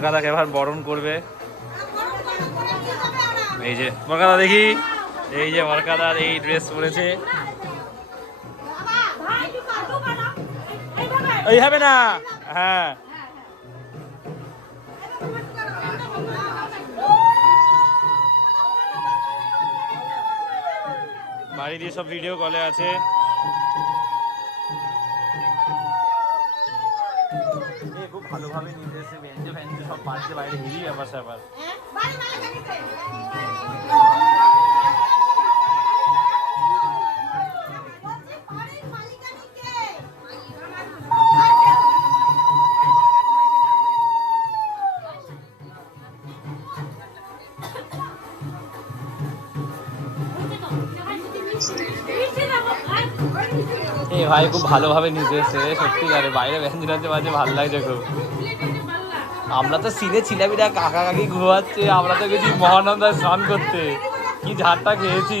বরকাদাকে এবার বরণ করবে। এই যে বরকাদা দেখি, এই যে বরকাদার এই ড্রেস পরেছে। এই হবে না, হ্যাঁ বাড়ি দিয়ে সব ভিডিও কলে আছে। খুব ভালোভাবে নিয়ে এসেছে, ভেঞ্জে ভেঞ্জে সব বাড়িতে বাইরে হিরি ব্যাপার স্যাপার। এই ভাই খুব ভালোভাবে নিতে এসছে সত্যিকারে, বাইরে ব্যঞ্জনাতে বাজে ভালো লাগছে খুব। আমরা তো সিনে ছিলাম না, কাকা কাকি ঘুমাচ্ছে, আমরা তো গেছি মহানন্দায় স্নান করতে, কি ঝাড়টা খেয়েছি।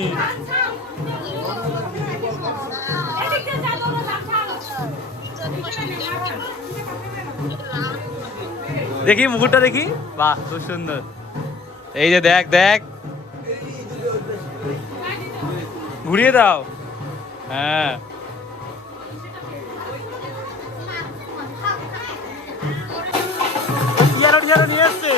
দেখি মুকুটটা দেখি, বাহ খুব সুন্দর। এই যে দেখ দেখ, ঘুরিয়ে দাও, হ্যাঁ নিয়ে এসছে।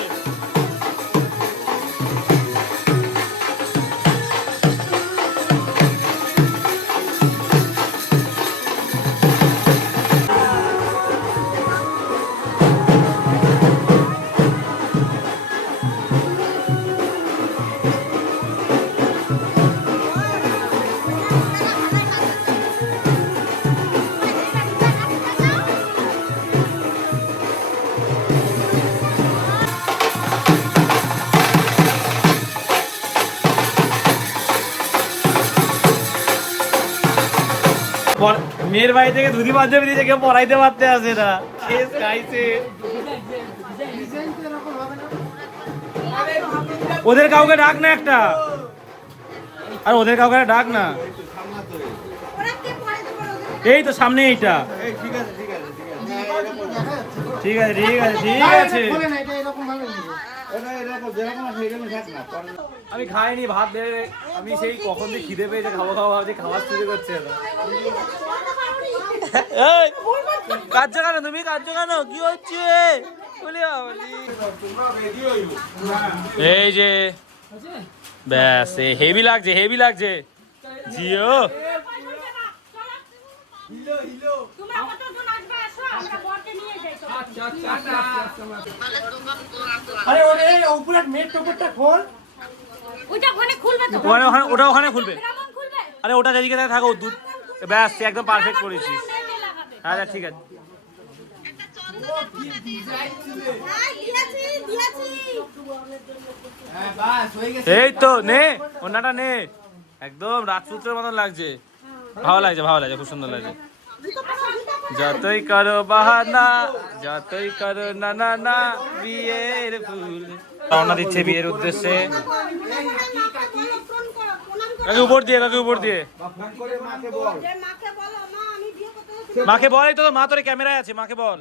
মেয়ের বাড়ি থেকে ধুতি পাঞ্জাবি দিয়ে কেউ পড়াইতে পারতে আসে না, ওদের কাউকে ডাক না একটা, আর ওদের কাউকে ডাক না। এই তো সামনে এইটা, ঠিক আছে ঠিক আছে ঠিক আছে। আমি খাইনি ভাত দেবে, আমি সেই কখন দিয়ে খিদে পেয়েছে, খাবো খাবো ভাবছি, খাওয়ার শুরু করছে না। কাঁদছো কেন তুমি, কাঁদছো কেন, কি হচ্ছে? এই যে ব্যাস, হেভি লাগছে হেভি লাগছে জিও। ওটা ওখানে খুলবে, আরে ওটা যেদিকে থাকো দুধ, ব্যাস একদম পারফেক্ট করেছিস। আচ্ছা ঠিক আছে, এই তো নে ওনাটা নে, একদম রাজপুত্রের মতন লাগছে, ভালো লাগছে ভালো লাগছে, খুব সুন্দর লাগছে। যতই করো বাহানা, যতই করো না না না, বিয়ের ফুল রওনা দিচ্ছে বিয়ের উদ্দেশ্যে। কাকে উপর দিয়ে, কাকে উপর দিয়ে, মাকে বল, এই তো মা তোর ক্যামেরায় আছে, মাকে বল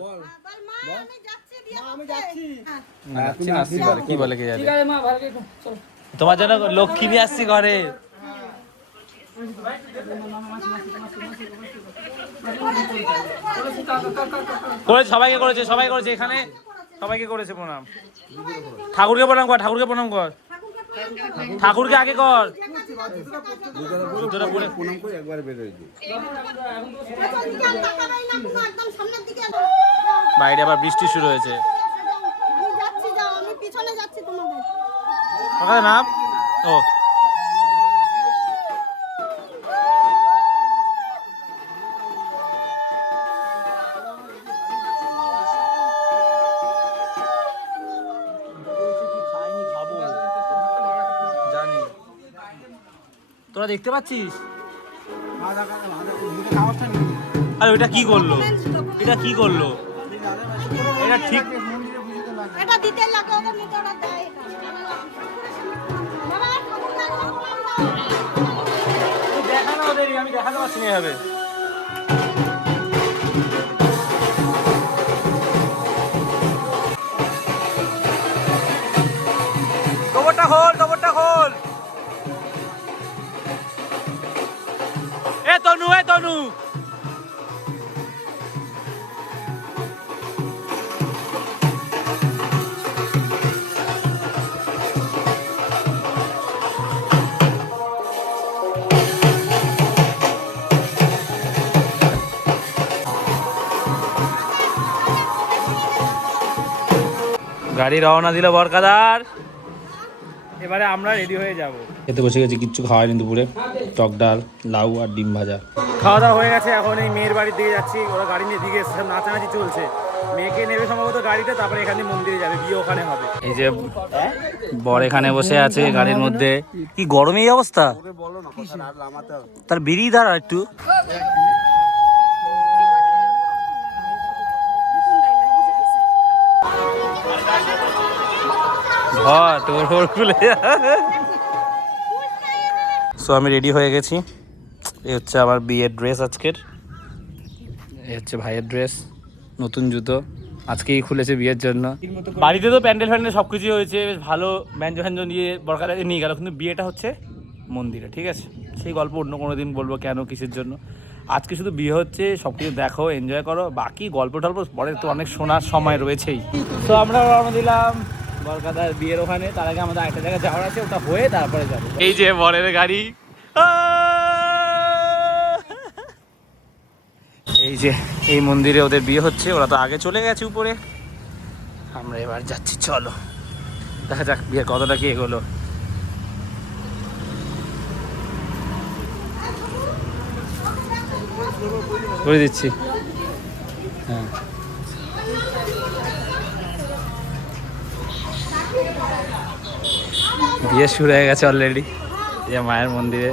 কি বলে কে জানে। তোমার জন্য লক্ষ্মী নিয়ে আসছি ঘরে। করেছে সবাইকে, করেছে সবাই করেছে, এখানে সবাইকে করেছে প্রণাম। ঠাকুরকে প্রণাম কর, ঠাকুরকে প্রণাম কর, ঠাকুরকে আগে কর। বাইরে আবার বৃষ্টি শুরু হয়েছে। নাম ও তোরা দেখতে পাচ্ছিস? আরে ওইটা কি করলো, এটা কি করলো, এটা ঠিক এটা দিতে লাগে, ওদের মিটারটা দেয় এটা। বাবা দেখানো ওদের, আমি দেখাতে পারছি না এভাবে। গাড়ি রওনা দিল বরকাদার। এবারে আমরা রেডি হয়ে যাব। খেতে বসে গেছি, কিচ্ছু খাওয়াইনি দুপুরে। টক ডাল, লাউ আর ডিম ভাজা। খাওয়া দাওয়া হয়ে গেছে, এখন এই মেয়ের বাড়ির দিকে যাচ্ছি। ওরা গাড়ি নিয়ে দিকে এসে নাচানাচি চলছে। মেয়েকে নেবে সম্ভবত গাড়িতে, তারপরে এখানে মন্দিরে যাবে, বিয়ে ওখানে হবে। এই যে বর এখানে বসে আছে গাড়ির মধ্যে। কি গরম এই অবস্থা, তার বেরিয়ে দাঁড়া একটু। সো আমি রেডি হয়ে গেছি। এই হচ্ছে আমার বিয়ের ড্রেস আজকের। এই হচ্ছে ভাইয়ের ড্রেস, নতুন জুতো আজকেই খুলেছে বিয়ের জন্য। বাড়িতে তো প্যান্ডেল ফ্যান্ডেল সব কিছুই হয়েছে, বেশ ভালো ব্যঞ্জন ফ্যাঞ্জন দিয়ে বরকাদাকে নিয়ে গেল, কিন্তু বিয়েটা হচ্ছে মন্দিরে। ঠিক আছে, সেই গল্প অন্য কোনো দিন বলবো, কেন কিসের জন্য। আজকে শুধু বিয়ে হচ্ছে, সব কিছু দেখো, এনজয় করো, বাকি গল্প টল্প পরে তো অনেক শোনার সময় রয়েছেই। তো আমরা রওনা দিলাম বরকাদার বিয়ের ওখানে। তার আগে আমাদের একটা জায়গায় যাওয়ার আছে, ওটা হয়ে তারপরে যাবো। এই যে বরের গাড়ি, এই যে এই মন্দিরে ওদের বিয়ে হচ্ছে। ওরা তো আগে চলে গেছে উপরে, আমরা এবার যাচ্ছি। চলো দেখা যাক বিয়ের কতটা কি এগোলো। করে দিচ্ছি, হ্যাঁ। বিয়ে শুরু হয়ে গেছে অলরেডি। যে মায়ের মন্দিরে,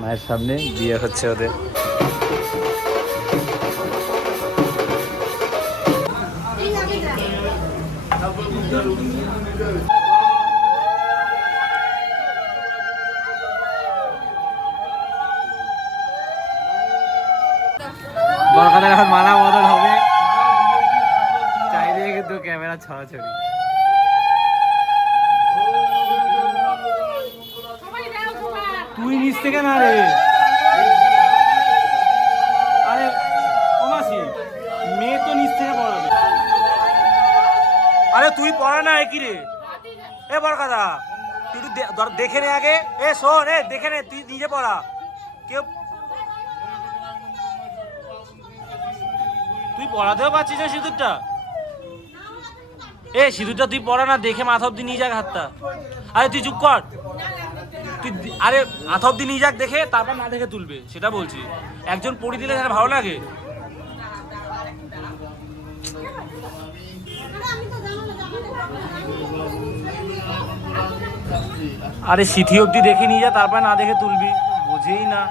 মায়ের সামনে বিয়ে হচ্ছে ওদের। বরকাদের এখন মালা বদল হবে, চারিদিকে কিন্তু ক্যামেরা ছড়াছড়ি। তুই নিচ থেকে না রে, আরে ও মাসি, মেয়ে তো নিচ থেকে পড়াবে। আরে তুই পড়া না, কি রে এ বরকাদা, তুই একটু দেখে নে আগে। এ শোন, এ দেখে নে, তুই নিজে পড়া। কেউ তুই পড়াতেও পারছিস না সিঁদুরটা? এ সিঁদুরটা তুই পড়া না, দেখে মাথা অব্দি নিয়ে যাক হাতটা। আরে তুই চুপ কর, তুই আরে মাথা অব্দি নিয়ে যাক দেখে, তারপর না দেখে তুলবে, সেটা বলছি। একজন পড়ি দিলে সেটা ভালো লাগে। আরে সিথি অব্দি দেখে নিয়ে যা, তারপর না দেখে তুলবি, বোঝেই না।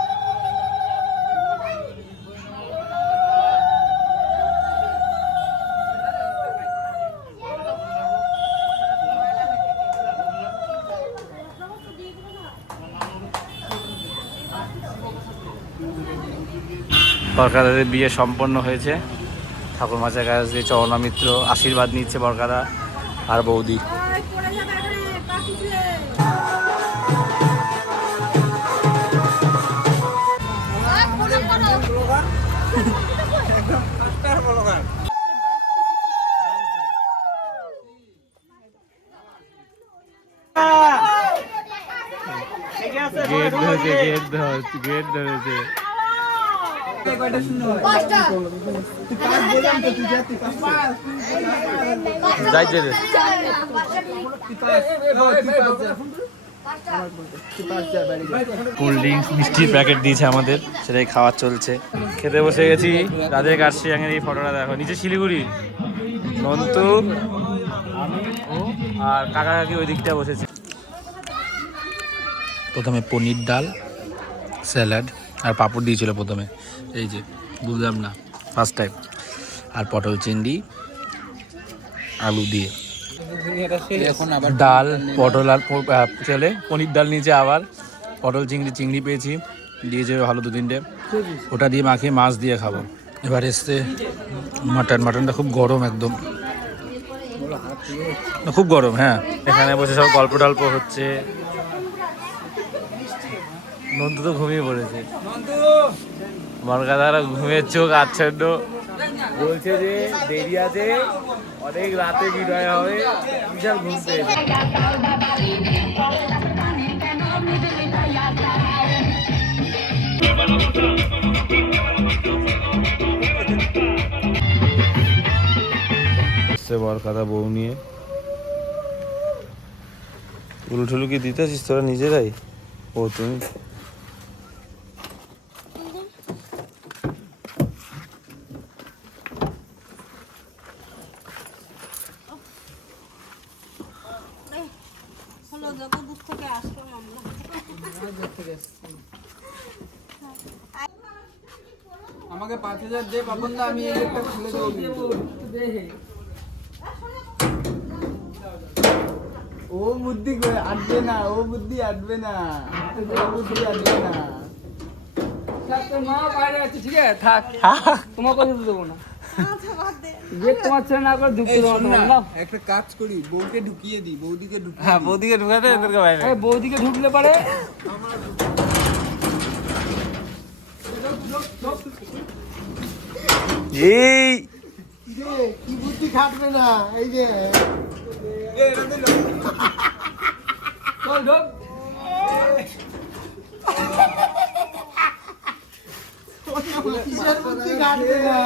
বরকাদার বিয়ে সম্পন্ন হয়েছে। ঠাকুর মাছের কাছে চরণা মিত্র আশীর্বাদ নিচ্ছে বরকাদা আর বৌদি। গেট ধরেছে, গেট ধরেছে। যাইছে রে, কোল্ড ড্রিঙ্কস মিষ্টির প্যাকেট দিয়েছে আমাদের, সেটাই খাওয়া চলছে। খেতে বসে গেছি। রাধে কার্শিয়াঙের এই ফটোটা দেখো, নিচে শিলিগুড়ি, নন্তু, আমি, ও আর কাকা কাকি ওই দিকটা বসেছে। প্রথমে পনির ডাল, স্যালাড আর পাঁপড় দিয়েছিল প্রথমে, এই যে বুঝলাম না ফার্স্ট টাইম, আর পটল চিংড়ি আলু দিয়ে। এখন আবার ডাল, পটল আর চলে পনির ডাল নিচে, আবার পটল চিংড়ি পেয়েছি, দিয়েছে ভালো 2-3টে, ওটা দিয়ে মাখিয়ে মাছ দিয়ে খাবো। এবার এসছে মাটনটা খুব গরম, একদম খুব গরম। হ্যাঁ, এখানে বসে সব গল্প টল্প হচ্ছে। নন্তু তো ঘুমিয়ে পড়েছে, বরকাদার ঘুমের চোখ আচ্ছন্ন, বলছে যে দেরি আছে, অনেক রাতে বিদায় হবে, বিশাল ঘুম পেয়েছে। এসছে বরকাদা বউ নিয়ে। উলুঠুলু কি দিতেছিস তোরা নিজেরাই? ও তুমি আমাকে 5000 দে পাপন দা, আমি এই একটা খুলে দেবো। ও বুদ্ধি আটবে না, ও বুদ্ধি আটবে না, ও বুদ্ধি আটবে না। তোর মা বাইরে আছে, ঠিক আছে থাক, তোমার কথা দেবো না। যে তোমার ছেলে না করে ঢুকতে দেবো না। একটা কাজ করি, বউকে ঢুকিয়ে দিই, বৌদিকে ঢুকিয়ে। হ্যাঁ বৌদিকে ঢুকাতে এদেরকে বাইরে। বৌদিকে ঢুকলে পারে এই কি বুদ্ধি খাটবে না। এই যে চল ঢোক। কিসের বুদ্ধি খাটবে না?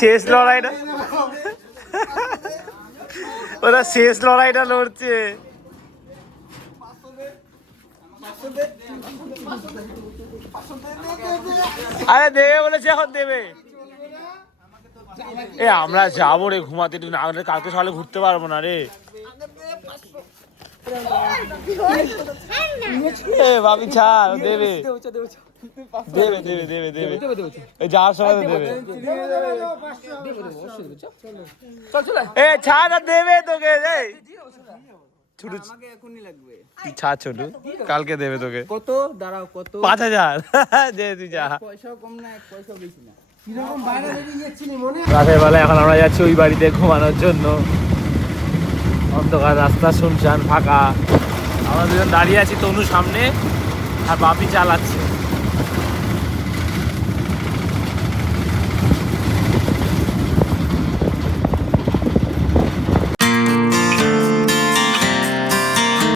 শেষ লড়াইটা, ওরা শেষ লড়াইটা লড়ছে। আরে দেবে বলেছে, এখন দেবে। এ আমরা যাবো রে ঘুমাতে, একটু না হলে কালকে সকালে ঘুরতে পারবো না রে। এ ভাবি ছাড়, দেবে দেবে দেবে দেবে দেবে, এই যাওয়ার সময় তো দেবে। এ ছাড়, আর দেবে তোকে। এই ছোটু ছাড়, ছোটু কালকে দেবে তোকে। কত দাঁড়াও, কত? 5000 দে তুই যা। পয়সাও কম না, এক পয়সাও বেশি না। কিরকম বাইরে বেরিয়ে গেছিলি মনে? রাতের বেলা এখন আমরা যাচ্ছি ওই বাড়িতে ঘুমানোর জন্য। অন্ধকার রাস্তা, শুনশান ফাঁকা। আমরা দুজন দাঁড়িয়ে আছি, তনু সামনে আর বাপি চালাচ্ছে।